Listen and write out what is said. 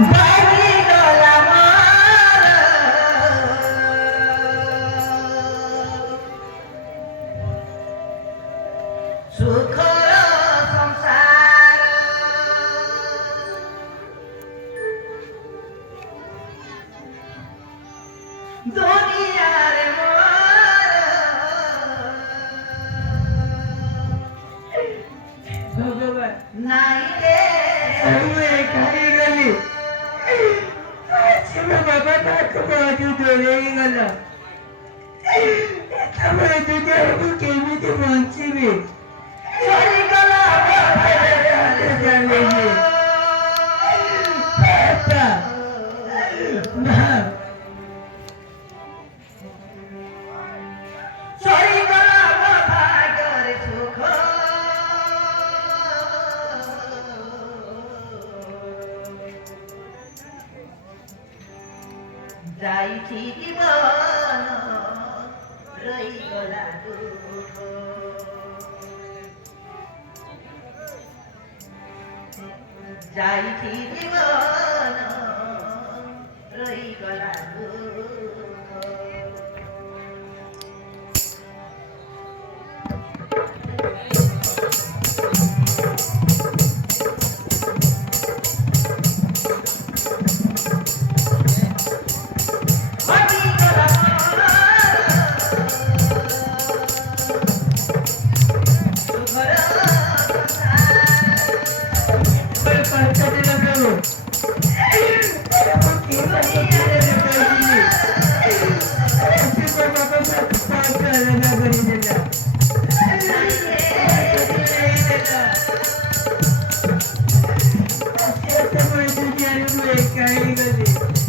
भागी गला मार सुखर संसार दुनिया रे भगवान नाही रे काही गली बाबा बाजू डोळे गला त्यामुळे तुझ्या केमीची माणसी मी যাইছি জীবন রই গলা দুঃখ যাইছি জীবন রই গলা দুঃখ काही